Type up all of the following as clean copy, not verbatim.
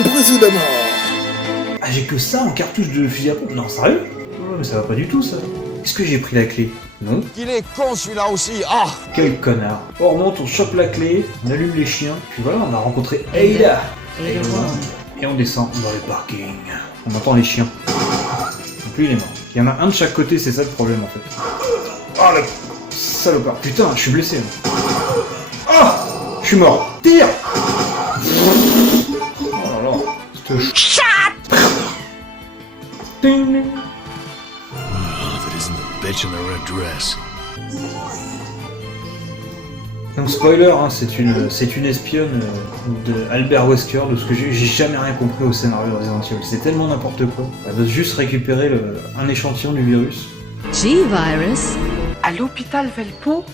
Précédemment. Ah, j'ai que ça en cartouche de fusil à pompe. Non, sérieux? Oh, mais ça va pas du tout, ça. Est-ce que j'ai pris la clé? Non. Il est con celui-là aussi. Ah. Quel connard. On remonte, on chope la clé, on allume les chiens, puis voilà, on a rencontré Ada. Et on descend dans le parking. On entend les chiens. Donc lui, il est mort. Il y en a un de chaque côté, c'est ça le problème, en fait. Oh, le salopard. Putain, je suis blessé. Oh, je suis mort. Tire. Oh là là. Shut. Ding. If it isn't the bitch in the red dress. Donc spoiler, hein, c'est une espionne de Albert Wesker, de ce que j'ai jamais rien compris au scénario de Resident Evil. C'est tellement n'importe quoi. Elle veut juste récupérer un échantillon du virus. G-Virus. À l'hôpital Velpo?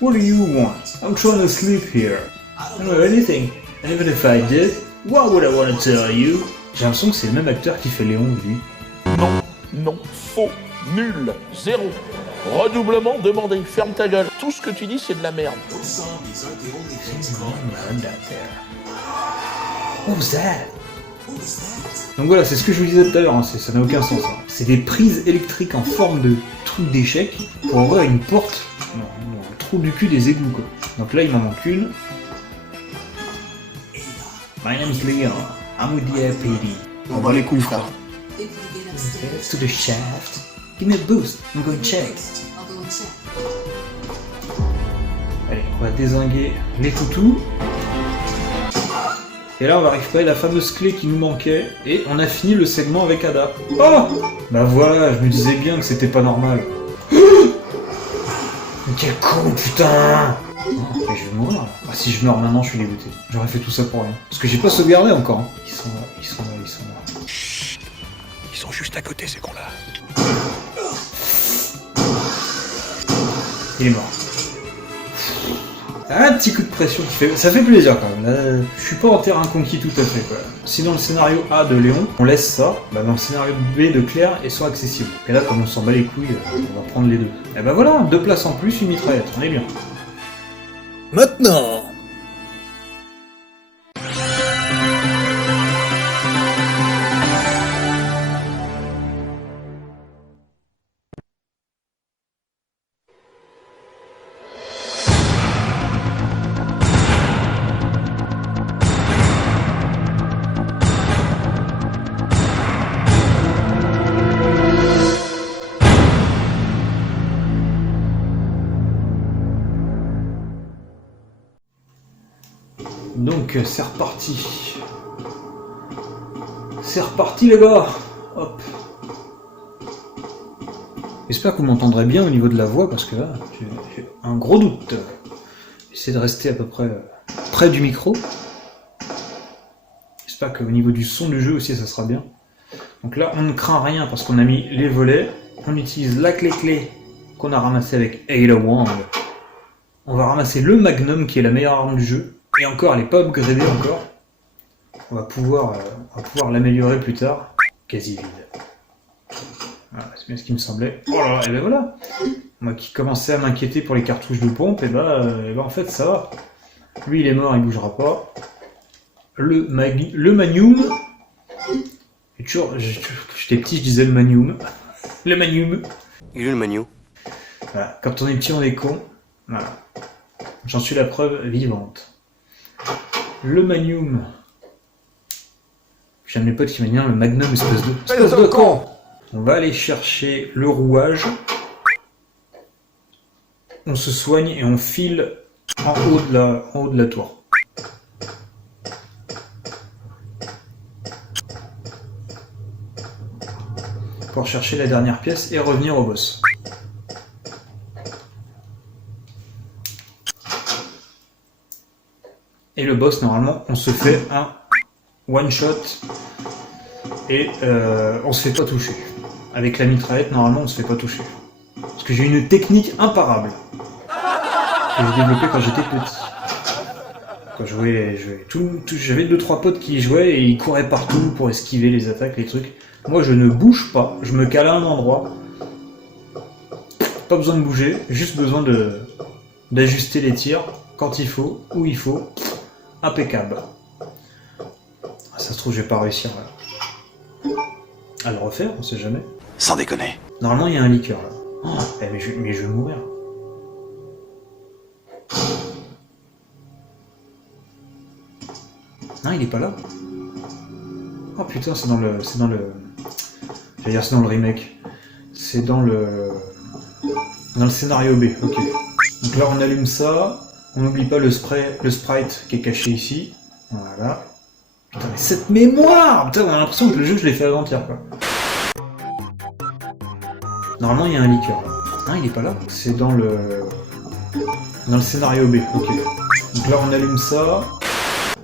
What do you want? I'm trying to sleep here. I don't know anything. And even if I did, what would I want to tell you? J'ai l'impression que c'est le même acteur qui fait Léon, lui. Non, faux, nul, zéro. Redoublement, demandez, ferme ta gueule. Tout ce que tu dis, c'est de la merde. Who's that? Donc voilà, c'est ce que je vous disais tout à l'heure, hein, ça n'a aucun sens. Hein. C'est des prises électriques en forme de truc d'échec pour ouvrir une porte dans le trou du cul des égouts, quoi. Donc là, il m'en manque une. My name's Leon, I'm with the LAPD. On va les couilles, frère. To the shaft. Give me a boost, I'm going to check. Allez, on va dézinguer les toutous. Et là, on va récupérer la fameuse clé qui nous manquait, et on a fini le segment avec Ada. Oh! Bah voilà, je me disais bien que c'était pas normal. Quel con, putain! Oh, mais je vais mourir. Ah, si je meurs maintenant, je suis dégoûté. J'aurais fait tout ça pour rien. Parce que j'ai pas sauvegardé encore. Hein. Ils sont là, ils sont là, ils sont là. Chut. Ils sont juste à côté, ces cons-là. Il est mort. Un petit coup de pression qui fait... Ça fait plaisir quand même. Là, je suis pas en terrain conquis tout à fait, quoi. Si dans le scénario A de Léon, on laisse ça, bah dans le scénario B de Claire, ils sont accessibles. Et là, comme on s'en bat les couilles, on va prendre les deux. Et bah voilà, 2 places en plus, une mitraillette, on est bien. Maintenant. Donc c'est reparti. C'est reparti les gars. Hop. J'espère que vous m'entendrez bien au niveau de la voix parce que là j'ai un gros doute. J'essaie de rester à peu près près du micro. J'espère qu'au niveau du son du jeu aussi ça sera bien. Donc là on ne craint rien parce qu'on a mis les volets. On utilise la clé qu'on a ramassée avec Ada Wong. On va ramasser le Magnum qui est la meilleure arme du jeu. Et encore, elle n'est pas upgradée encore. On va pouvoir l'améliorer plus tard. Quasi vide. Voilà, c'est bien ce qui me semblait. Oh là là, et ben voilà. Moi qui commençais à m'inquiéter pour les cartouches de pompe, et ben en fait ça va. Lui il est mort, il bougera pas. Le Magnum. Et toujours, j'étais petit, je disais le Magnum. Le Magnum. Il est le Magnou. Voilà, quand on est petit, on est con. Voilà. J'en suis la preuve vivante. Le Magnum. J'ai un de mes potes qui m'a dit le Magnum, espèce de con. On va aller chercher le rouage. On se soigne et on file en haut de la tour. Pour chercher la dernière pièce et revenir au boss. Et le boss, normalement, on se fait un one-shot et on se fait pas toucher. Avec la mitraillette, normalement, on se fait pas toucher. Parce que j'ai une technique imparable que j'ai développée quand j'étais petit. Quand je jouais j'avais 2-3 potes qui y jouaient et ils couraient partout pour esquiver les attaques, les trucs. Moi, je ne bouge pas, je me cale à un endroit. Pas besoin de bouger, juste besoin d'ajuster les tirs quand il faut, où il faut. Impeccable. Ah, ça se trouve, je vais pas réussir à le refaire, on sait jamais. Sans déconner. Normalement, il y a un liqueur là. Oh, mais je vais mourir. Non, il est pas là. Oh putain, c'est dans le. J'allais dire c'est dans le remake. C'est dans le scénario B, ok. Donc là on allume ça, on n'oublie pas le sprite qui est caché ici. Voilà. Putain mais cette mémoire! Putain, on a l'impression que le jeu je l'ai fait avant-hier quoi. Normalement il y a un liqueur là. Non, il est pas là. C'est dans le scénario B, ok. Donc là on allume ça.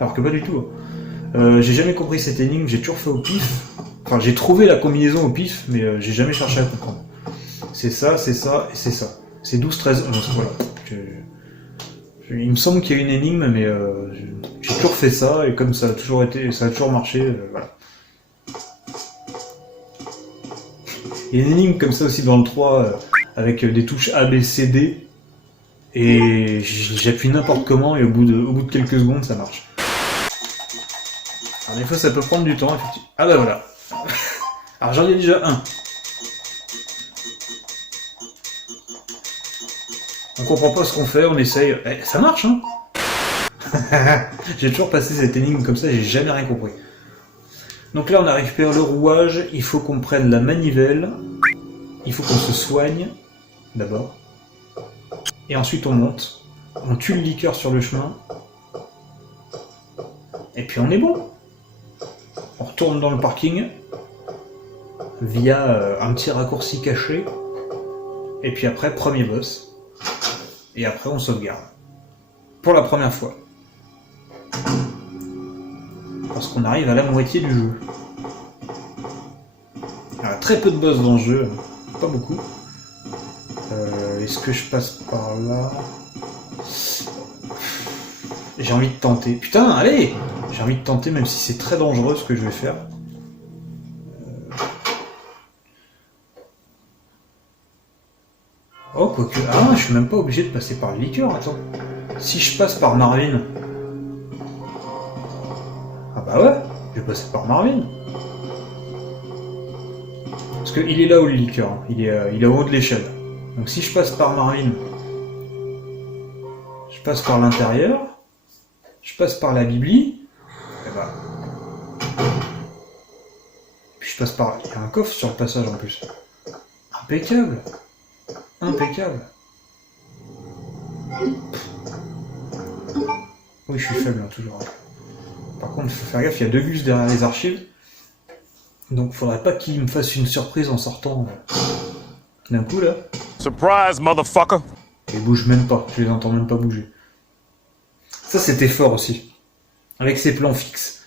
Alors que pas du tout. J'ai jamais compris cette énigme, j'ai toujours fait au pif. Enfin, j'ai trouvé la combinaison au pif, mais j'ai jamais cherché à comprendre. C'est ça, et c'est ça. C'est 12, 13, 11, voilà. Il me semble qu'il y a une énigme, mais j'ai toujours fait ça, et comme ça a toujours marché, voilà. Il y a une énigme comme ça aussi dans le 3, avec des touches A, B, C, D, et j'appuie n'importe comment, et au bout de quelques secondes, ça marche. Alors des fois ça peut prendre du temps, effectivement. Ah bah voilà. Alors j'en ai déjà un. On comprend pas ce qu'on fait, on essaye. Eh, ça marche hein. J'ai toujours passé cette énigme comme ça, j'ai jamais rien compris. Donc là on a récupéré le rouage, il faut qu'on prenne la manivelle, il faut qu'on se soigne, d'abord. Et ensuite on monte, on tue le liqueur sur le chemin. Et puis on est bon. On retourne dans le parking via un petit raccourci caché. Et puis après, premier boss. Et après, on sauvegarde. Pour la première fois. Parce qu'on arrive à la moitié du jeu. Il y a très peu de boss dans le jeu. Pas beaucoup. Est-ce que je passe par là? J'ai envie de tenter. Putain, allez! J'ai envie de tenter, même si c'est très dangereux ce que je vais faire. Oh, quoique... Ah, je suis même pas obligé de passer par le liqueur, attends. Si je passe par Marvin... Ah bah ouais, je vais passer par Marvin. Parce qu'il est là où le liqueur, hein. Il est au haut de l'échelle. Donc si je passe par Marvin... Je passe par l'intérieur... Je passe par la Bibli... Et bah... Puis je passe par... Il y a un coffre sur le passage en plus. Impeccable. Impeccable. Oui, je suis faible, hein, toujours. Par contre, il faut faire gaffe, il y a 2 gus derrière les archives. Donc, faudrait pas qu'il me fasse une surprise en sortant d'un coup, là. Surprise, motherfucker! Ils bougent même pas, je les entends même pas bouger. Ça, c'était fort aussi. Avec ces plans fixes.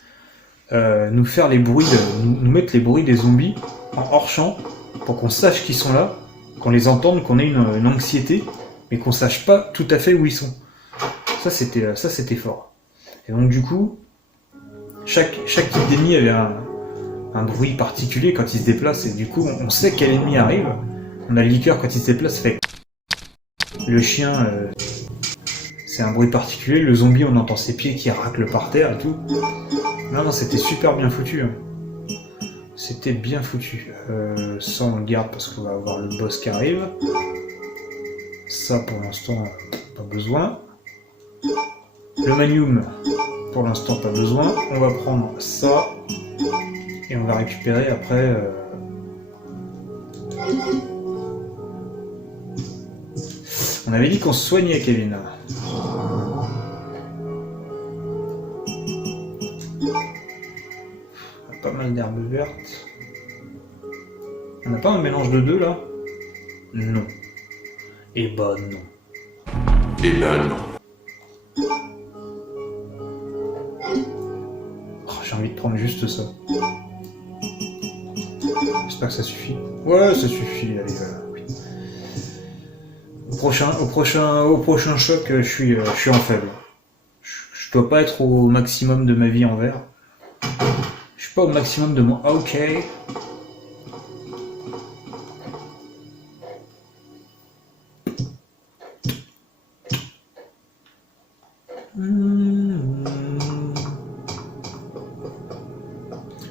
Nous faire les bruits, nous mettre les bruits des zombies en hors-champ pour qu'on sache qu'ils sont là. Qu'on les entende, qu'on ait une anxiété, mais qu'on sache pas tout à fait où ils sont. Ça c'était fort. Et donc du coup, chaque type d'ennemi avait un bruit particulier quand il se déplace, et du coup on sait quel ennemi arrive. On a le liqueur quand il se déplace, fait le chien, c'est un bruit particulier, le zombie on entend ses pieds qui raclent par terre et tout. Non, c'était super bien foutu. Hein. C'était bien foutu. Ça on le garde parce qu'on va avoir le boss qui arrive. Ça pour l'instant pas besoin. Le manium pour l'instant pas besoin. On va prendre ça et on va récupérer après. On avait dit qu'on se soignait, Kevin. Pas mal d'herbes vertes. On n'a pas un mélange de deux là? Non. Et bah non. Et là, non. Oh, j'ai envie de prendre juste ça. J'espère que ça suffit. Ouais, ça suffit. Allez, voilà. Au prochain choc, je suis en faible. Je dois pas être au maximum de ma vie en vert. Je suis pas au maximum de mon OK.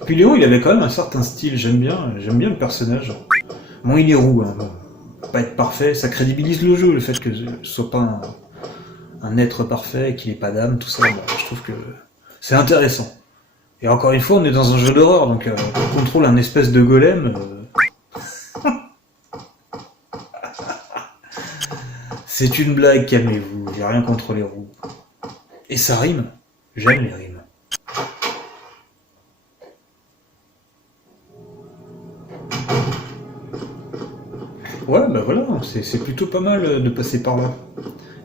Puis Léon, il avait quand même un certain style, j'aime bien le personnage. Bon, il est roux, hein, bon. Peut pas être parfait, ça crédibilise le jeu, le fait que ce soit pas un être parfait, qu'il ait pas d'âme, tout ça, bon, je trouve que c'est intéressant. Et encore une fois, on est dans un jeu d'horreur, donc on contrôle un espèce de golem. C'est une blague, calmez-vous, j'ai rien contre les roux. Et ça rime, j'aime les rimes. Ouais, bah voilà, c'est plutôt pas mal de passer par là.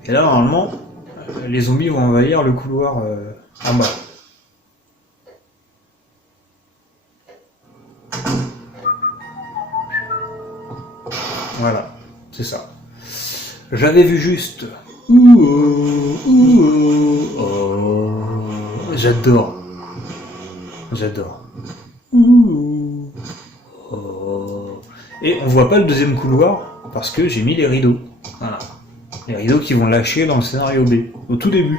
Et là, normalement, les zombies vont envahir le couloir en bas. Voilà, c'est ça. J'avais vu juste. J'adore. Et on voit pas le deuxième couloir parce que j'ai mis les rideaux. Voilà. Les rideaux qui vont lâcher dans le scénario B, au tout début.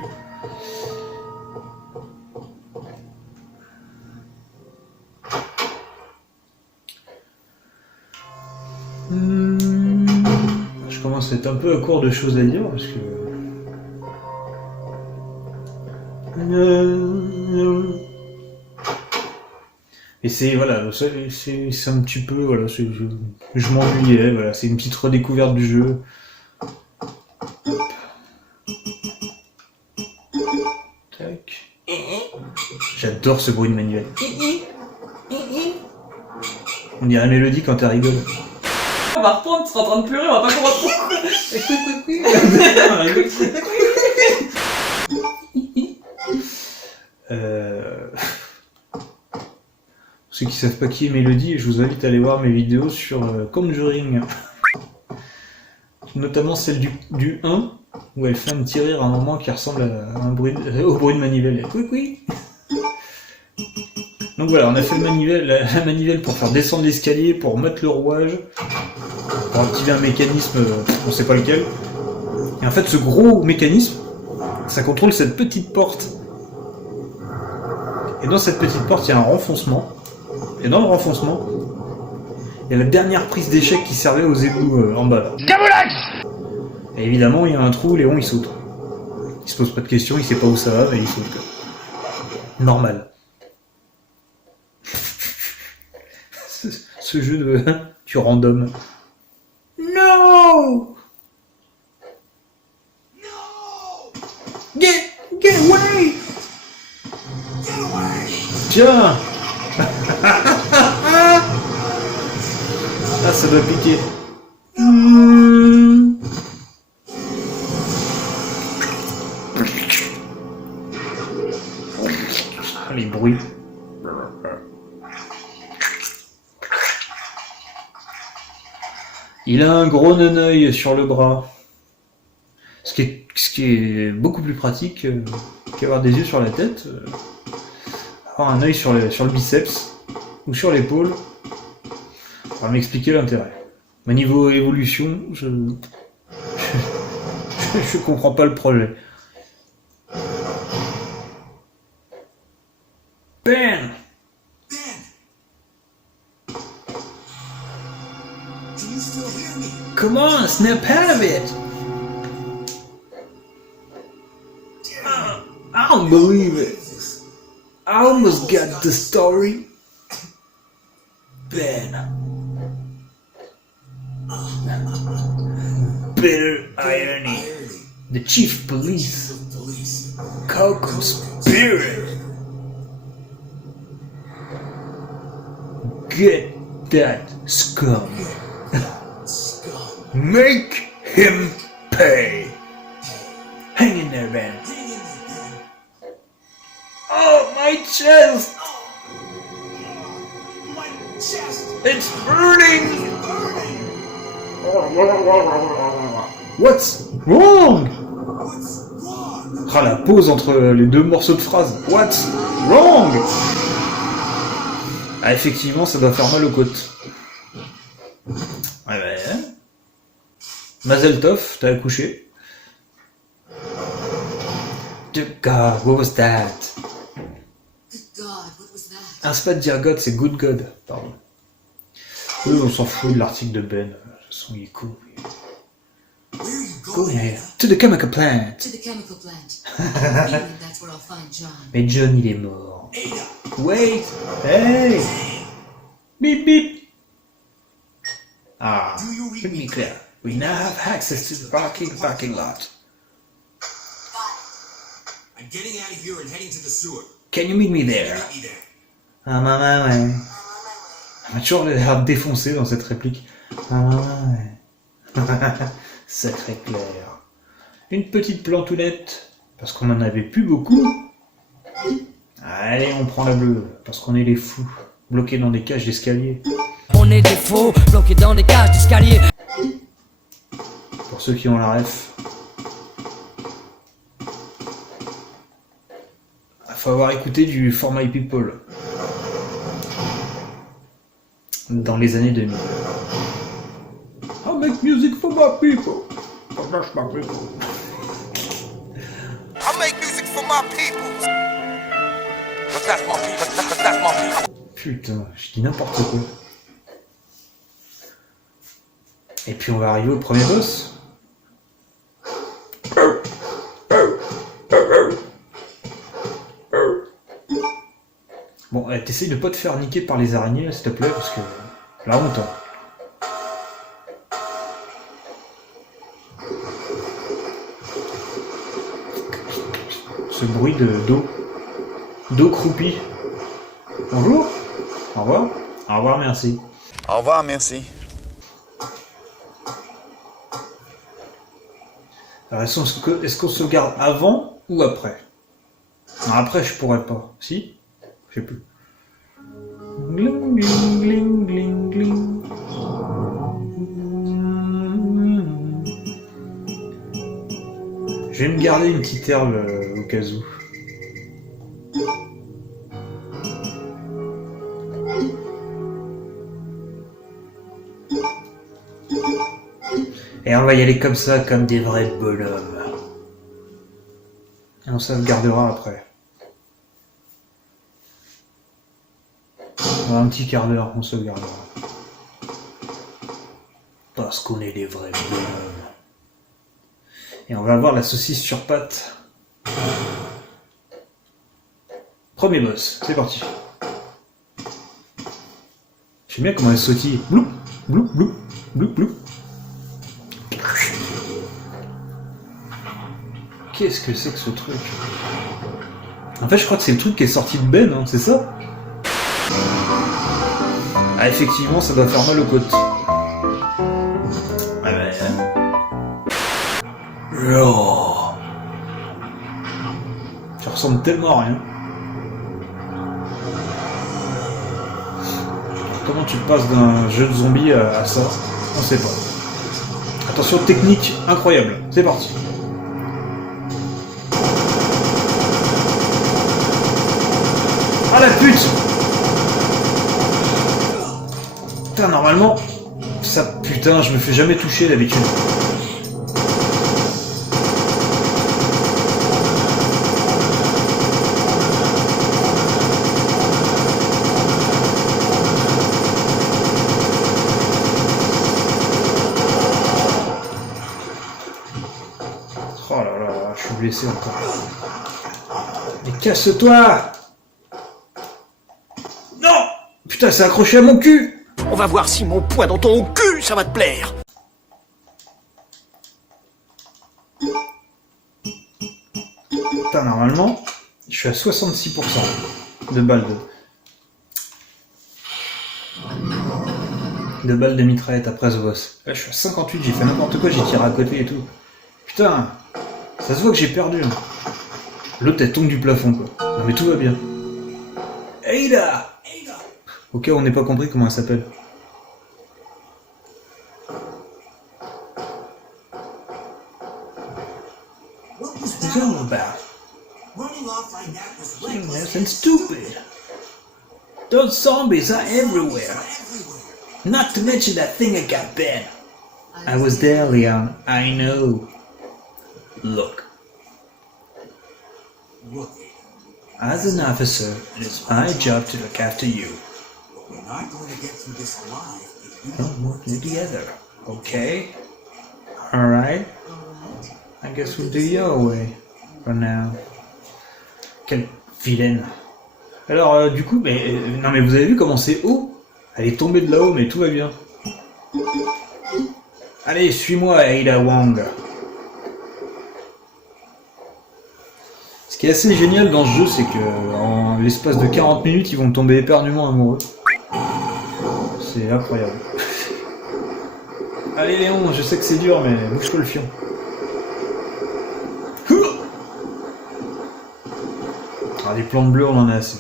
Je commence à être un peu à court de choses à dire parce que... Et c'est voilà, c'est un petit peu voilà, je m'ennuyais, voilà, c'est une petite redécouverte du jeu. Tac. J'adore ce bruit de manivelle. On dirait Mélodie quand elle rigole. On va reprendre, tu seras en train de pleurer, on va pas comprendre pourquoi. Ceux qui savent pas qui est Mélodie, je vous invite à aller voir mes vidéos sur Conjuring. Notamment celle du 1, où elle fait un petit rire à un moment qui ressemble à au bruit de manivelle. Oui. Donc voilà, on a fait la manivelle pour faire descendre l'escalier, pour mettre le rouage, pour activer un mécanisme, on sait pas lequel. Et en fait, ce gros mécanisme, ça contrôle cette petite porte. Et dans cette petite porte, il y a un renfoncement. Et dans le renfoncement, il y a la dernière prise d'échec qui servait aux égouts en bas. Et évidemment, il y a un trou, Léon il saute. Il se pose pas de questions, il sait pas où ça va, mais il saute. Normal. Ce jeu du random. No! Get away! Tiens! Ah, ça doit piquer. Ah, les bruits. Il a un gros neneuil sur le bras. Ce qui est beaucoup plus pratique qu'avoir des yeux sur la tête. Avoir un œil sur le biceps ou sur l'épaule. On va m'expliquer l'intérêt. Au niveau évolution, je comprends pas le projet. Ben! Come on, snap out of it! I don't believe it. I almost got the story. Ben. Bitter irony. The chief police. Co-conspirator. Get that scum. Make him pay. Hang in there, Ben. Oh, my chest! It's burning! What's wrong? Ah, la pause entre les deux morceaux de phrase. What's wrong? Ah, effectivement, ça doit faire mal aux côtes. Ouais. Mazel tov, t'as accouché. Good God, what was that? Good God, what was that? Un c'est pas de dire God, c'est Good God, pardon. Oui, on s'en fout de l'article de Ben. De toute façon, il est cool. Go ahead. To the chemical plant. To the chemical plant. Feeling that's where I'll find John. Mais John, il est mort. Wait! Hey! Beep beep! Ah, let me clear. We now have access to the parking lot. I'm getting out of here and heading to the sewer. Can you meet me there? Meet me there. Ah, maman, ouais. On a toujours l'air défoncé dans cette réplique. Ah, maman, ouais. Sacré clair. Une petite plantounette, parce qu'on en avait plus beaucoup. Allez, on prend la bleue, parce qu'on est les fous, bloqués dans des cages d'escalier. On est des faux, bloqués dans des cages d'escalier. Pour ceux qui ont la ref. Il faut avoir écouté du For My People. Dans les années 2000. I make music for my people. That's my people. I make music for my people. But that's my people. But that's my people. Putain, je dis n'importe quoi. Et puis on va arriver au premier boss. Bon, t'essayes de pas te faire niquer par les araignées, s'il te plaît, parce que la honte. Hein. Ce bruit d'eau croupie. Bonjour. Au revoir. Au revoir, merci. Au revoir, merci. Alors, est-ce qu'on sauvegarde avant ou après? Non, après, je pourrais pas. Si? Je sais plus. Gling, gling, gling, gling, gling. Je vais me garder une petite herbe au cas où. Et on va y aller comme ça, comme des vrais bonhommes. Et on sauvegardera après. Dans un petit quart d'heure, on sauvegardera. Parce qu'on est des vrais bonhommes. Et on va avoir la saucisse sur pattes. Premier boss, c'est parti. J'aime bien comment elle sautille. Bloup, bloup, bloup, bloup, bloup. Qu'est-ce que c'est que ce truc? En fait, je crois que c'est le truc qui est sorti de Ben, hein, c'est ça? Ah, effectivement, ça doit faire mal aux côtes. Ah ouais. Oh. Ça ressemble tellement à rien. Comment tu passes d'un jeu de zombies à ça? On sait pas. Attention, technique incroyable. C'est parti. Ah la pute! Putain, normalement, ça, putain, je me fais jamais toucher d'habitude. Oh là là, je suis blessé encore. Mais casse-toi! Non! Putain, c'est accroché à mon cul! On va voir si mon poing dans ton cul, ça va te plaire. Putain, normalement, je suis à 66% de balles de balles de mitraillette après ce boss. Là, je suis à 58, j'ai fait n'importe quoi, j'ai tiré à côté et tout. Putain, ça se voit que j'ai perdu. Hein. L'autre, elle tombe du plafond, quoi. Non, mais tout va bien. Ada! Au cas où on n'ait pas compris comment elle s'appelle. What's all about? Nothing stupid. Those zombies are everywhere. Not to mention that thing I got banned. I was there, Leon. I know. Look. As an officer, it is my job to look after you. But we're not going to get through this alive if you Don't work together, okay? Alright, Alright. I guess we'll do your way for now. Quelle vilaine. Alors, du coup, non mais vous avez vu comment c'est haut? Elle est tombée de là-haut, mais tout va bien. Allez, suis-moi, Ada Wong. Ce qui est assez génial dans ce jeu, c'est que en l'espace de 40 minutes, ils vont tomber éperdument amoureux. C'est incroyable. Allez Léon, je sais que c'est dur, mais bouge-toi le fion. Ah, des plantes bleues, on en a assez.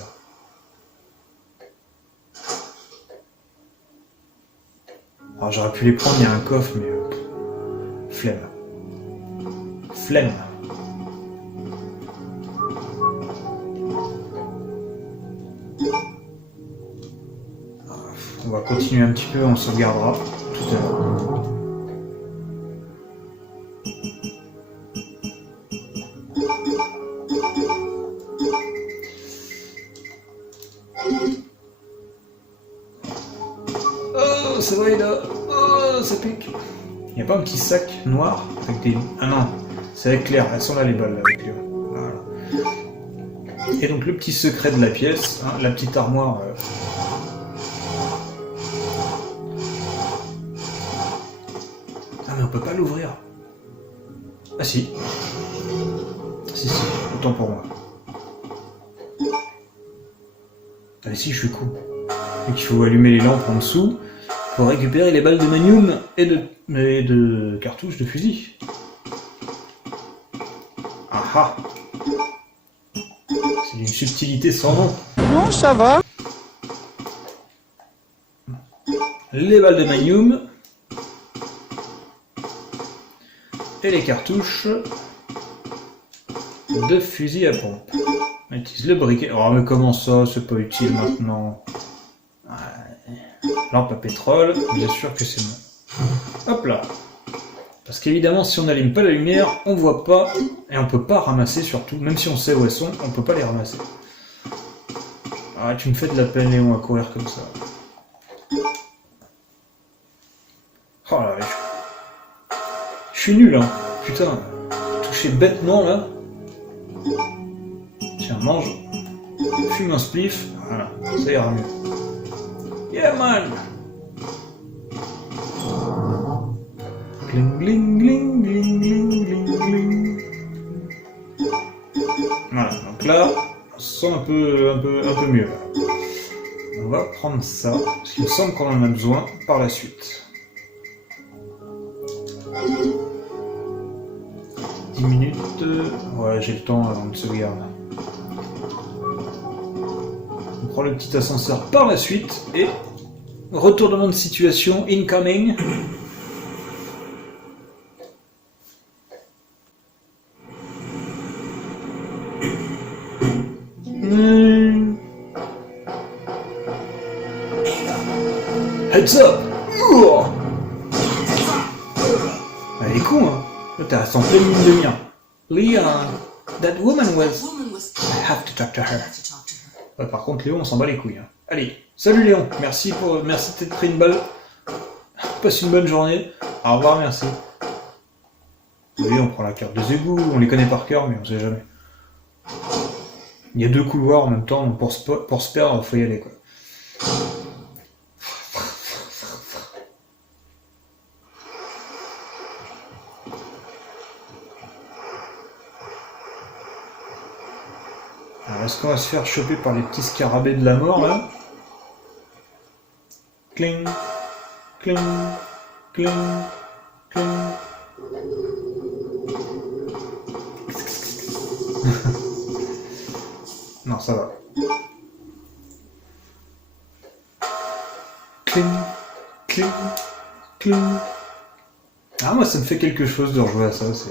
Alors j'aurais pu les prendre, il y a un coffre, mais... flemme. Flemme. On va continuer un petit peu, on se regardera tout à l'heure. Oh, ça va, là. Oh, ça pique. Il n'y a pas un petit sac noir avec des... Ah non, c'est avec clair. Elles sont là les balles, là, avec Léon. Voilà. Et donc le petit secret de la pièce, hein, la petite armoire... Ah mais on peut pas l'ouvrir. Ah si. Si, autant pour moi. Ah mais si, je suis con. Donc il faut allumer les lampes en dessous pour récupérer les balles de Magnum et de cartouches de fusil. Ah ah. C'est d'une subtilité sans nom. Non, ça va. Les balles de Magnum. Et les cartouches de fusil à pompe. On utilise le briquet. Oh mais comment ça, c'est pas utile maintenant. Ouais. Lampe à pétrole, bien sûr que c'est bon. Hop là. Parce qu'évidemment si on n'allume pas la lumière, on voit pas et on peut pas ramasser surtout. Même si on sait où elles sont, on peut pas les ramasser. Ah tu me fais de la peine Léon à courir comme ça. Oh là là. Je suis nul, hein. Putain. Touché bêtement, là. Tiens, mange. Fume un spliff. Voilà, ça ira mieux. Yeah, man. Gling, gling, gling, gling, gling, gling, gling. Voilà, donc là, on se sent un peu mieux, là. On va prendre ça, parce qu'il me semble qu'on en a besoin par la suite. 10 minutes, ouais j'ai le temps avant de sauvegarde. On prend le petit ascenseur par la suite et retournement de situation incoming. Heads up! Elle est con, hein. T'es resté en pleine ligne de mire. Leon, that woman was... I have to talk to her. Ouais, par contre, Léon, on s'en bat les couilles. Hein. Allez, salut Léon. Merci de t'être pris une balle. Passe une bonne journée. Au revoir, merci. Oui, on prend la carte des égouts. On les connaît par cœur, mais on sait jamais. Il y a 2 couloirs en même temps. Pour se perdre, faut y aller, quoi. Alors, est-ce qu'on va se faire choper par les petits scarabées de la mort, là? Cling, cling, cling, cling. Non, ça va. Cling, cling, cling. Ah, moi, ça me fait quelque chose de rejouer à ça. Ça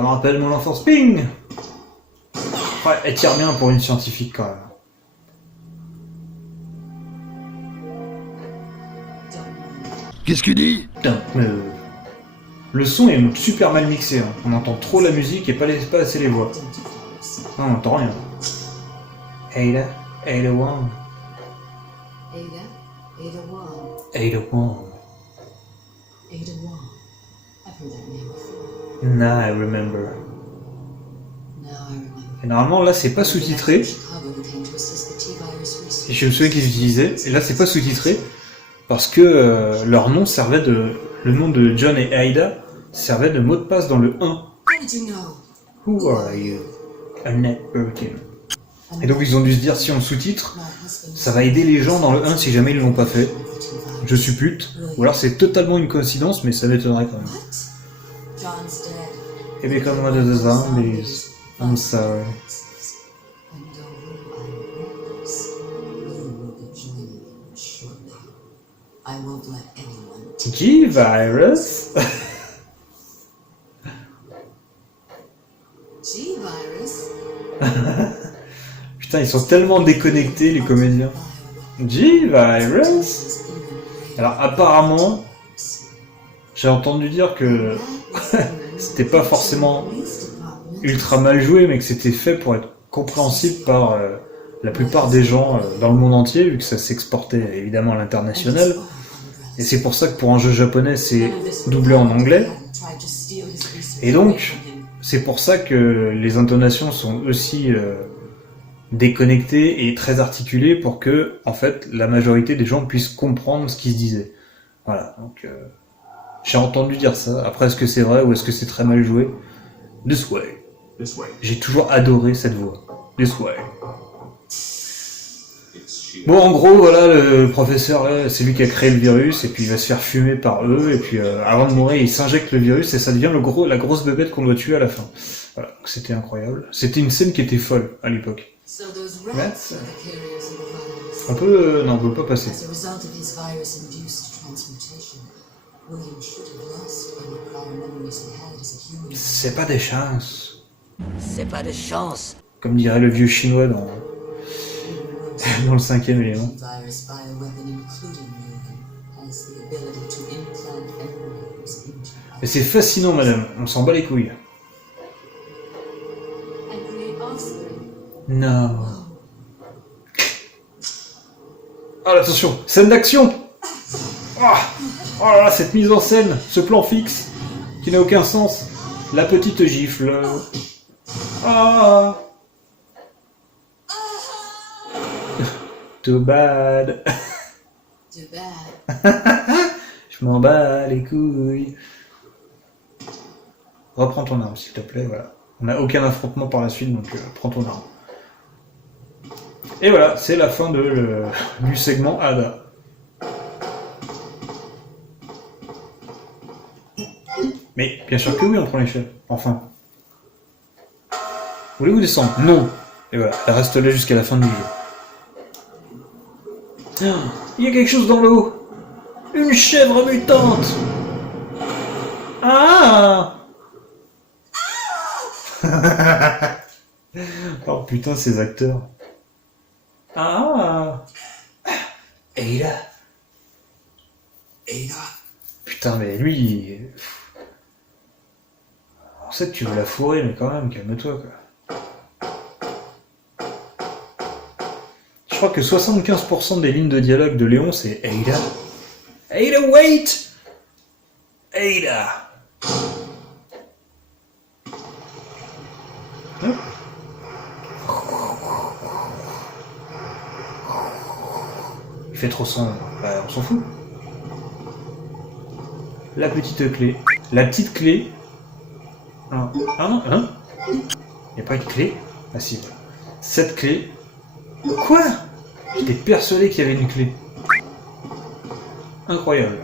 me rappelle mon enfance. Ping! Ouais, elle tire bien pour une scientifique quand même. Qu'est-ce qu'il dit? Putain, le son est super mal mixé. Hein. On entend trop la musique et pas assez les voix. Non, on entend rien. Ada Wong. Ada Wong. Ada Wong. Ada Wong. I've heard that name before. Now I remember. Now I remember. Et normalement là c'est pas sous-titré. Chicago who came to assist the T-virus research. Et je me souviens qu'ils utilisaient. Et là c'est pas sous-titré parce que leur nom servait de... Le nom de John et Ada servait de mot de passe dans le 1. How did you know? Who are you? Annette Birkin. Et donc ils ont dû se dire si on sous-titre, ça va aider les gens dans le 1 si jamais ils l'ont pas fait. Je suppute. Ou alors c'est totalement une coïncidence, mais ça m'étonnerait quand même. John's dead. Et become one of the zombies. I'm sorry. And although I realize you will be joining them shortly, I won't let anyone G-Virus. G-virus? Putain, ils sont tellement déconnectés les comédiens. G-Virus. Alors apparemment, j'ai entendu dire que c'était pas forcément ultra mal joué, mais que c'était fait pour être compréhensible par la plupart des gens dans le monde entier, vu que ça s'exportait évidemment à l'international. Et c'est pour ça que pour un jeu japonais, c'est doublé en anglais. Et donc, c'est pour ça que les intonations sont aussi déconnectées et très articulées pour que, en fait, la majorité des gens puissent comprendre ce qui se disait. Voilà, donc j'ai entendu dire ça. Après, est-ce que c'est vrai ou est-ce que c'est très mal joué? This way. This way. J'ai toujours adoré cette voix. This way. It's she. Bon, en gros, voilà, le professeur, là, c'est lui qui a créé le virus, et puis il va se faire fumer par eux, et puis avant de mourir, il s'injecte le virus, et ça devient la grosse bébête qu'on doit tuer à la fin. Voilà, donc c'était incroyable. C'était une scène qui était folle à l'époque. So those Rats rats are the carriers of the virus. On peut... non, on peut pas passer. As a result of his virus-induced transmutation, William should have lost any prior memories he had as a human. C'est pas des chances. C'est pas de chance. Comme dirait le vieux chinois dans le 5e élément. Virus bioweapon, including William, has the ability to implant embryos into Mais c'est fascinant, madame. On s'en bat les couilles. and create offspring. Non. Oh, attention, scène d'action. Oh là là, cette mise en scène, ce plan fixe, qui n'a aucun sens. La petite gifle. Ah. Too bad. Too bad. Je m'en bats les couilles. Reprends ton arme, s'il te plaît, voilà. On n'a aucun affrontement par la suite, donc prends ton arme. Et voilà, c'est la fin du segment Ada. Mais bien sûr que oui, on prend l'échelle. Enfin. Voulez-vous descendre? Non. Et voilà, elle reste là jusqu'à la fin du jeu. Ah, il y a quelque chose dans l'eau. Une chèvre mutante. Ah. Oh putain, ces acteurs. Ah. Ada. Ada? Putain, mais lui... On sait que tu veux la fourrer, mais quand même, calme-toi, quoi. Je crois que 75% des lignes de dialogue de Léon, c'est Ada. Ada, wait! Ada! Hop. Il fait trop son... Bah, on s'en fout. La petite clé. La petite clé. Ah non, hein? Y'a pas une clé? Ah si. Cette clé. Quoi? J'étais persuadé qu'il y avait une clé. Incroyable.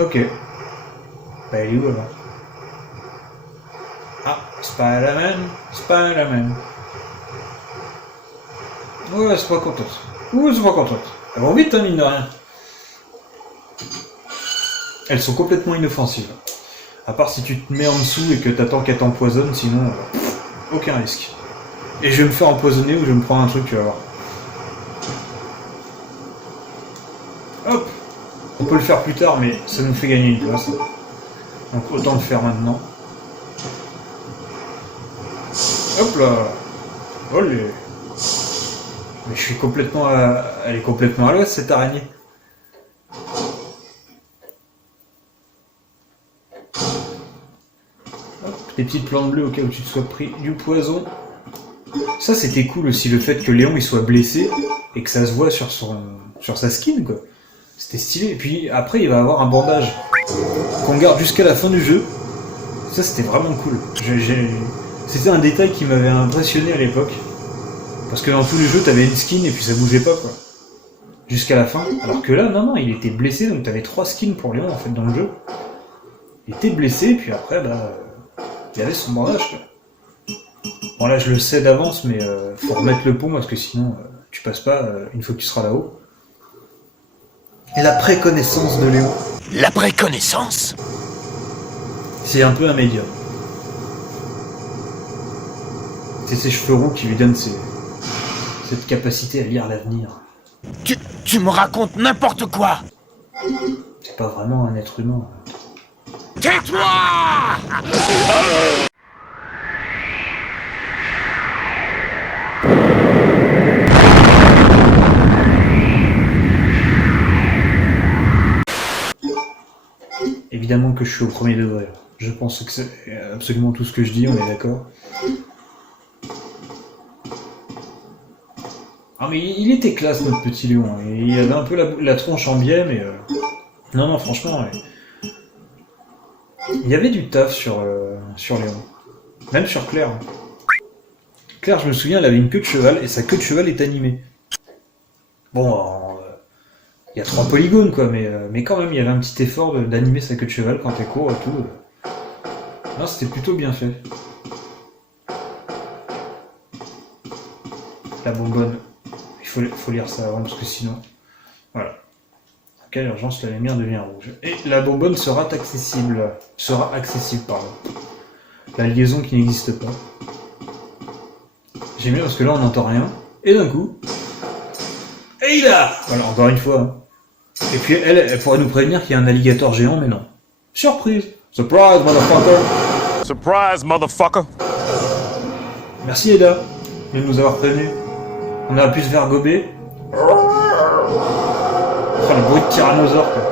Ok. Bah elle est où alors? Ah, Spider-Man, Spider-Man. Ouais, c'est pas contente. Ouais, c'est pas contente. Elles vont vite, hein, mine de rien. Elles sont complètement inoffensives. À part si tu te mets en dessous et que t'attends qu'elle t'empoisonne, sinon, aucun risque. Et je vais me faire empoisonner ou je vais me prendre un truc, tu vas voir. Hop! On peut le faire plus tard, mais ça nous fait gagner une place. Donc autant le faire maintenant. Hop là. Olé. Mais je suis complètement à... Elle est complètement à l'ouest, cette araignée. Hop, des petites plantes bleues au cas où tu te sois pris du poison. Ça, c'était cool aussi, le fait que Léon il soit blessé et que ça se voit sur sa skin, quoi. C'était stylé. Et puis après, il va avoir un bandage qu'on garde jusqu'à la fin du jeu. Ça, c'était vraiment cool. C'était un détail qui m'avait impressionné à l'époque. Parce que dans tous les jeux, t'avais une skin et puis ça bougeait pas, quoi. Jusqu'à la fin. Alors que là, non, il était blessé, donc t'avais 3 skins pour Léon, en fait, dans le jeu. Il était blessé, et puis après, il avait son bandage, quoi. Bon, là, je le sais d'avance, mais faut remettre le pont, parce que sinon, tu passes pas une fois que tu seras là-haut. Et la préconnaissance de Léon. La préconnaissance? C'est un peu un médium. C'est ses cheveux roux qui lui donnent cette capacité à lire l'avenir. Tu me racontes n'importe quoi! C'est pas vraiment un être humain. Tais-toi! Évidemment que je suis au premier degré. Je pense que c'est absolument tout ce que je dis, on est d'accord. Ah mais il était classe notre petit Léon. Il avait un peu la tronche en biais, mais... Non, franchement... Il y avait du taf sur Léon. Même sur Claire. Claire, je me souviens, elle avait une queue de cheval, et sa queue de cheval est animée. Bon, il y a 3 polygones, quoi, mais quand même, il y avait un petit effort d'animer sa queue de cheval quand elle court et tout. Non, c'était plutôt bien fait. La bonbonne. Il faut lire ça avant, parce que sinon... Voilà. En cas d'urgence, la lumière devient rouge. Et la bonbonne sera accessible. Pardon. La liaison qui n'existe pas. J'aime bien parce que là, on n'entend rien. Et d'un coup... Et il a... Voilà, encore une fois. Hein. Et puis, elle pourrait nous prévenir qu'il y a un alligator géant, mais non. Surprise! Surprise, motherfucker! Surprise, motherfucker. Merci, Eda, de nous avoir prévenus. On aurait pu se faire gober. Oh, le bruit de tyrannosaure, quoi.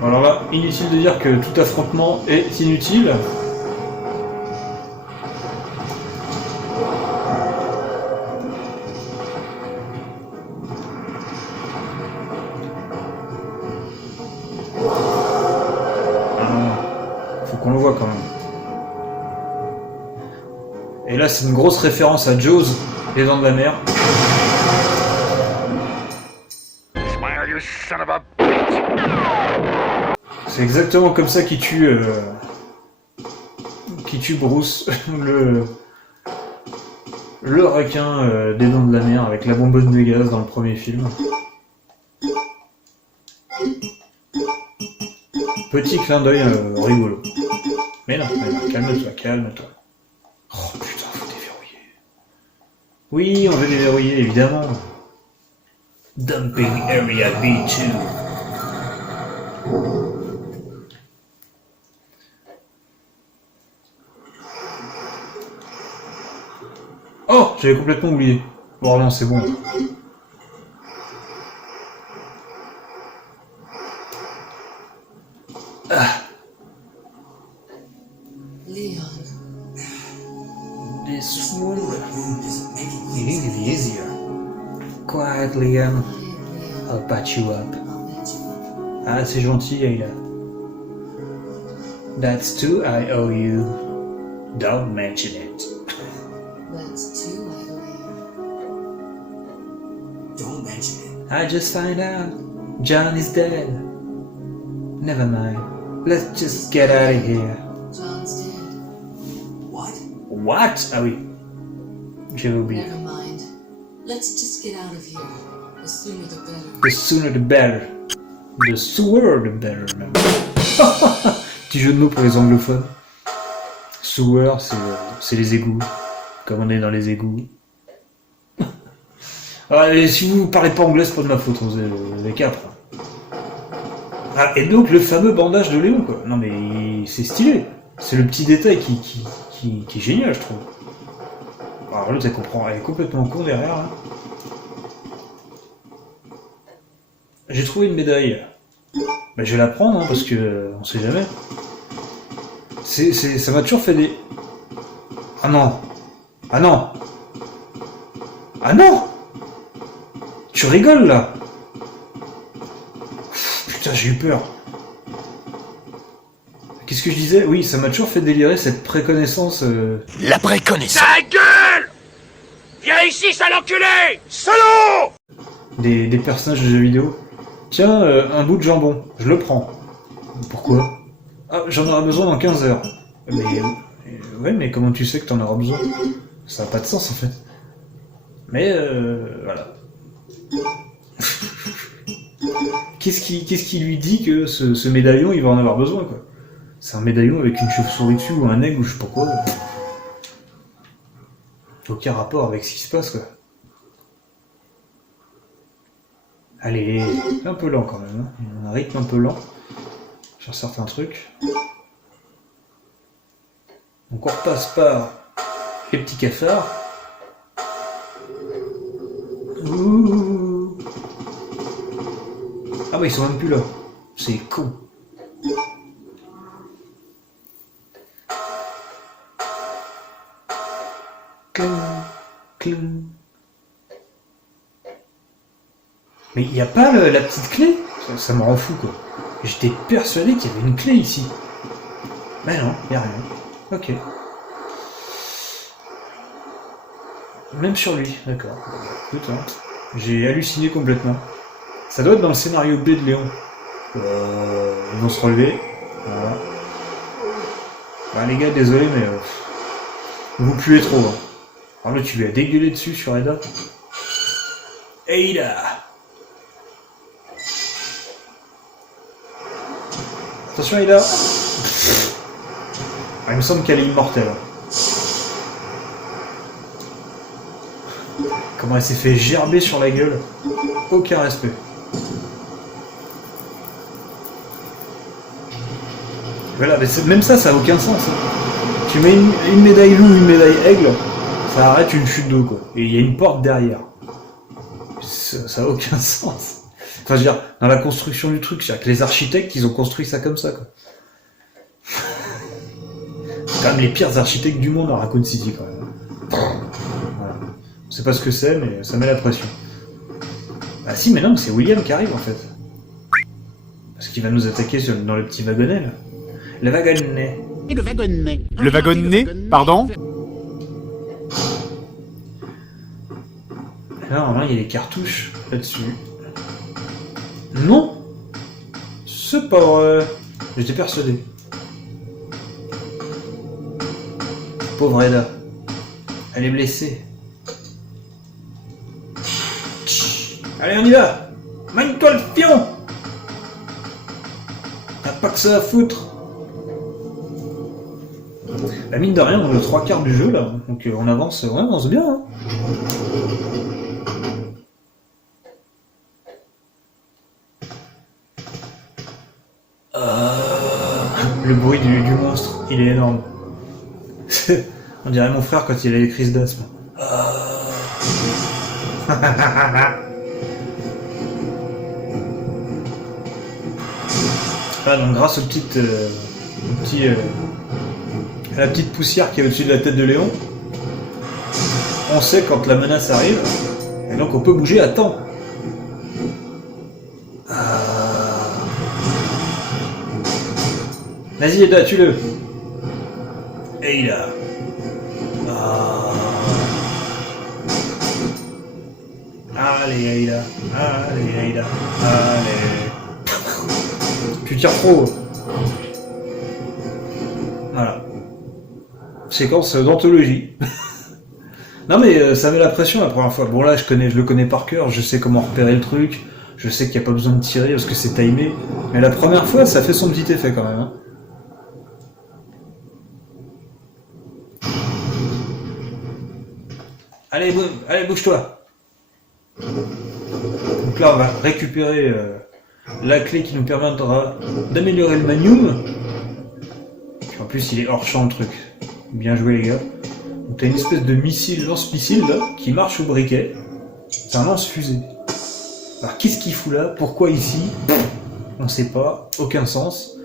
Bon, alors là, inutile de dire que tout affrontement est inutile. Faut qu'on le voit quand même. Et là, c'est une grosse référence à Jaws, les dents de la mer. C'est exactement comme ça qu'il tue Bruce, le requin des dents de la mer avec la bonbonne de gaz dans le premier film. Petit clin d'œil rigolo. Mais non, calme-toi. Oh putain, faut déverrouiller. Oui, on veut déverrouiller, évidemment. Dumping Area B2. Oh, j'avais complètement oublié. Bon, non, c'est bon. Leon, This one Room isn't making it things is easier. Quiet, Liam. I'll patch you up. I'll bet you up. Ah, c'est gentil, Ayla. That's two I owe you. Don't mention it. That's 2 I owe you. Don't mention it. I just find out John is dead. Never mind. Let's just get out of here. John's dead. What? What? Ah oui. J'avais oublié. Never mind. Let's just get out of here. The sooner the better. The sooner the better. The sewer the better, même. Petit jeu de mots pour les anglophones. Sewer, c'est les égouts. Comme on est dans les égouts. Ah, et si vous parlez pas anglais, c'est pas de ma faute, vous avez quatre. Ah, et donc le fameux bandage de Léon, quoi. Non mais c'est stylé. C'est le petit détail qui est génial, je trouve. Alors l'autre, elle est complètement con derrière, là. J'ai trouvé une médaille. Bah, je vais la prendre, hein, parce que on sait jamais. Ça m'a toujours fait des... Ah non. Ah non. Ah non. Tu rigoles, là. Putain, j'ai eu peur. Qu'est-ce que je disais? Oui, ça m'a toujours fait délirer cette préconnaissance. La préconnaissance. Ta gueule! Viens ici, sale enculé! Salaud! Des personnages de jeux vidéo. Tiens, un bout de jambon, je le prends. Pourquoi? Ah, j'en aurai besoin dans 15 heures. Mais... ouais, mais comment tu sais que t'en auras besoin? Ça n'a pas de sens, en fait. Mais, voilà. Qu'est-ce qui lui dit que ce médaillon, il va en avoir besoin, quoi? C'est un médaillon avec une chauve-souris dessus, ou un aigle, ou je sais pas quoi. Aucun rapport avec ce qui se passe, quoi. Allez, c'est un peu lent quand même, hein. Il y a un rythme un peu lent sur certains trucs. Donc on repasse par les petits cafards. Ouh. Ah bah ils sont même plus là. C'est con. Cling, cling. Mais il n'y a pas la petite clé? Ça me rend fou, quoi. J'étais persuadé qu'il y avait une clé ici. Mais non, il n'y a rien. Ok. Même sur lui, d'accord. Putain, j'ai halluciné complètement. Ça doit être dans le scénario B de Léon. Ils vont se relever. Voilà. Bah, les gars, désolé, mais... vous puez trop. Hein. Alors là, tu lui as dégueulé dessus sur Ada. Ada! Attention, Ada! Ah, il me semble qu'elle est immortelle. Comment elle s'est fait gerber sur la gueule. Aucun respect. Voilà, mais même ça n'a aucun sens. Hein. Tu mets une médaille loup, une médaille aigle, ça arrête une chute d'eau, quoi. Et il y a une porte derrière. Ça n'a aucun sens. Enfin, je veux dire, dans la construction du truc, c'est-à-dire que les architectes, ils ont construit ça comme ça, quoi. C'est quand même les pires architectes du monde à Raccoon City, quand même. Voilà. On sait pas ce que c'est, mais ça met la pression. Ah si, mais non, c'est William qui arrive, en fait. Parce qu'il va nous attaquer dans le petit wagonnet, là. Le wagonnet. Le wagonnet. Le wagonnet, pardon? Là, normalement, il y a des cartouches là-dessus. Non! C'est pas vrai. J'étais persuadé. Pauvre Ada. Elle est blessée. Chut. Allez, on y va! Mine-toi le fion! T'as pas que ça à foutre. Bah, mine de rien, on a le 3/4 du jeu là, donc on avance bien. Hein. Le bruit du monstre, il est énorme. On dirait mon frère quand il a des crises d'asthme. Voilà, donc grâce aux petites, à la petite poussière qui est au-dessus de la tête de Léon, on sait quand la menace arrive, et donc on peut bouger à temps. Vas-y, Ada, tue-le. Ada. Allez, Ada. Allez, Ada. Allez. Tu tires trop. Voilà. Séquence d'anthologie. Non mais ça met la pression la première fois. Bon là je le connais par cœur, je sais comment repérer le truc, je sais qu'il n'y a pas besoin de tirer parce que c'est timé. Mais la première fois ça fait son petit effet quand même. Hein. Allez, bouge-toi. Donc là on va récupérer la clé qui nous permettra d'améliorer le manium. Puis on En plus, il est hors champ le truc. Bien joué les gars. Donc t'as une espèce de missile, lance-missile là, qui marche au briquet. C'est un lance-fusée. Alors qu'est-ce qu'il fout là? Pourquoi ici? On sait pas, aucun sens.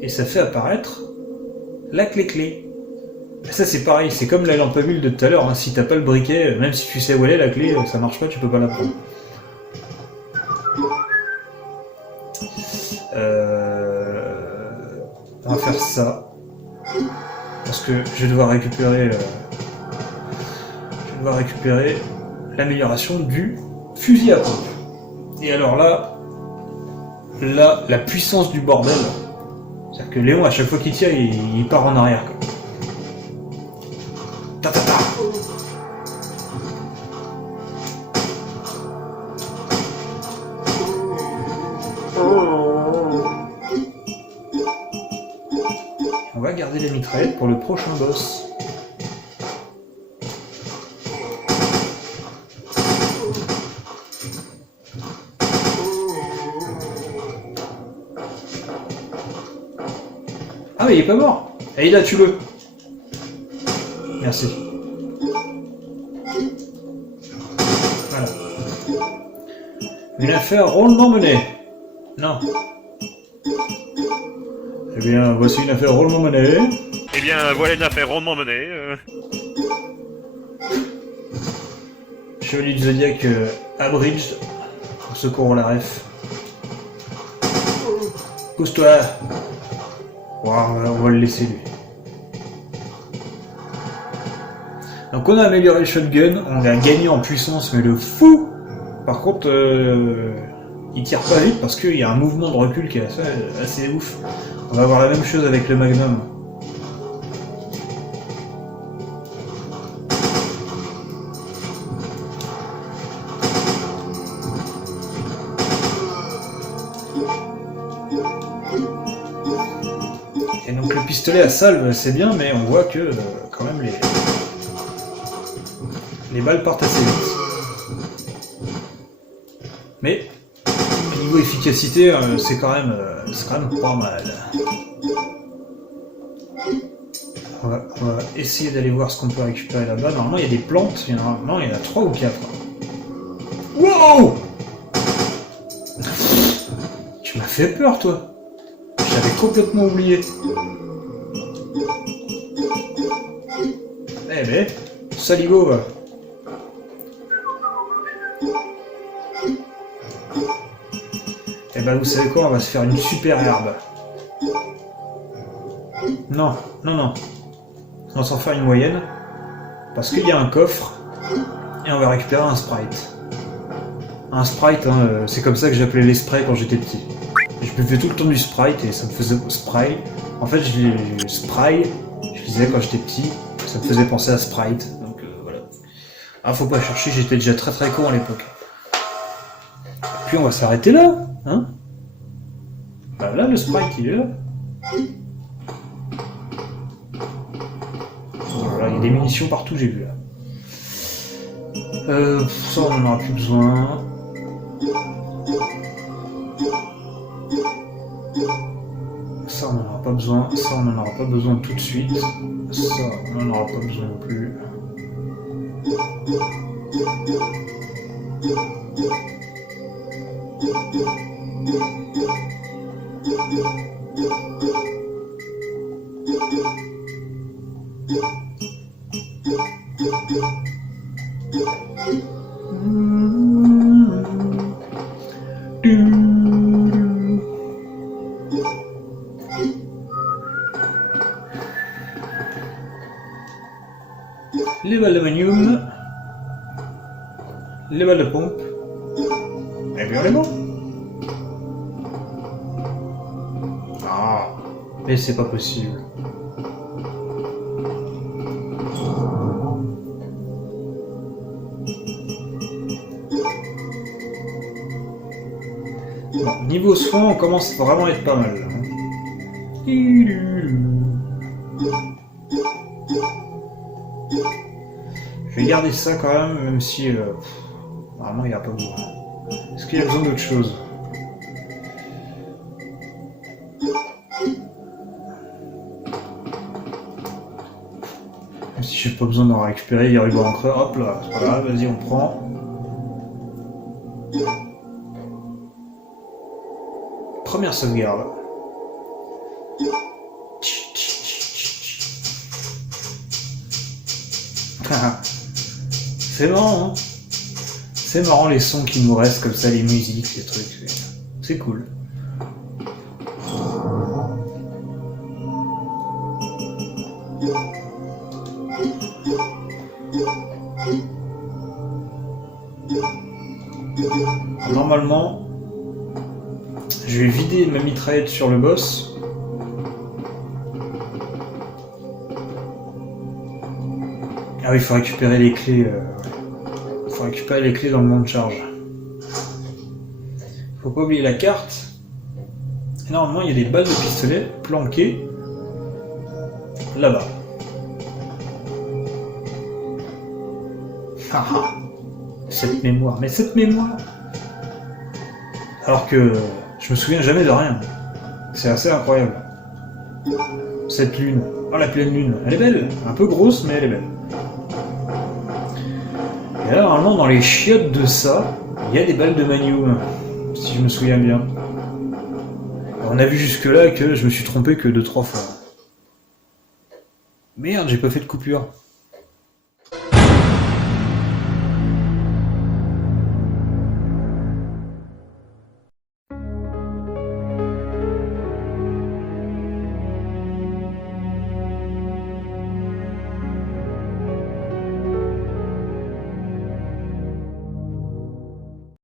Et ça fait apparaître la clé-clé. Et ça c'est pareil, c'est comme la lampe à huile de tout à l'heure. Hein. Si t'as pas le briquet, même si tu sais où elle est, la clé, ça marche pas, tu peux pas la prendre. On va faire ça. Parce que je vais devoir récupérer l'amélioration du fusil à pompe. Et alors là, la puissance du bordel. C'est-à-dire que Léon, à chaque fois qu'il tire, il part en arrière. Quoi. Ta ta ta. On va garder les mitraillettes pour le prochain boss. Ah mais il est pas mort. Et il a tué. Merci. Voilà. Une affaire rondement menée. Non. Eh bien, voici une affaire rondement menée. Eh bien, voilà une affaire rondement menée. Chevalier du Zodiac abridged. Pour ceux qui auront la ref. Pousse-toi. Wow, on va le laisser lui. Donc on a amélioré le shotgun, on a gagné en puissance, mais le fou. Par contre, il tire pas vite parce qu'il y a un mouvement de recul qui est assez ouf. On va avoir la même chose avec le Magnum. Et donc le pistolet à salve, c'est bien, mais on voit que quand même les balles partent assez vite. Mais au niveau efficacité, c'est quand même pas mal. On va essayer d'aller voir ce qu'on peut récupérer là-bas. Normalement, il y a des plantes. Il y en a 3 ou 4. Wow! Tu m'as fait peur, toi. J'avais complètement oublié. Eh ben, saligo, va. Eh ben, vous savez quoi, on va se faire une super herbe. Non. On va s'en faire une moyenne. Parce qu'il y a un coffre. Et on va récupérer un sprite. Un sprite, hein, c'est comme ça que j'appelais les sprays quand j'étais petit. Je buvais tout le temps du Sprite et ça me faisait spray. En fait, je disais quand j'étais petit, ça me faisait penser à Sprite. Donc voilà. Ah, faut pas chercher, j'étais déjà très très con à l'époque. Puis on va s'arrêter là, hein. Bah là, le Sprite il est là. Voilà, il y a des munitions partout, j'ai vu là. Ça on en aura plus besoin. Ça on n'en aura pas besoin, ça on n'en aura pas besoin tout de suite, ça on n'en aura pas besoin non plus. Les balles d'aluminium, les balles de pompe, et bien on est bon. Ah, mais c'est pas possible. Bon, niveau soin, on commence vraiment à être pas mal. Je vais garder ça quand même si normalement il n'y a pas besoin. Est-ce qu'il y a besoin d'autre chose? Si j'ai pas besoin d'en récupérer, il y a ruban en creux, hop là, c'est pas grave, vas-y on prend. Première sauvegarde. C'est marrant, hein. C'est marrant les sons qui nous restent comme ça, les musiques, les trucs. C'est cool. Normalement, je vais vider ma mitraillette sur le boss. Ah oui, il faut récupérer les clés. Faut récupérer les clés dans le monde de charge. Faut pas oublier la carte. Et normalement, il y a des balles de pistolet planquées là-bas. Ah ah. Cette mémoire, mais cette mémoire. Alors que je me souviens jamais de rien. C'est assez incroyable. Cette lune. Oh, la pleine lune. Elle est belle. Un peu grosse, mais elle est belle. Et là, normalement, dans les chiottes de ça, il y a des balles de Magnum. Si je me souviens bien. Alors, on a vu jusque-là que je me suis trompé que 2-3 fois. Merde, j'ai pas fait de coupure.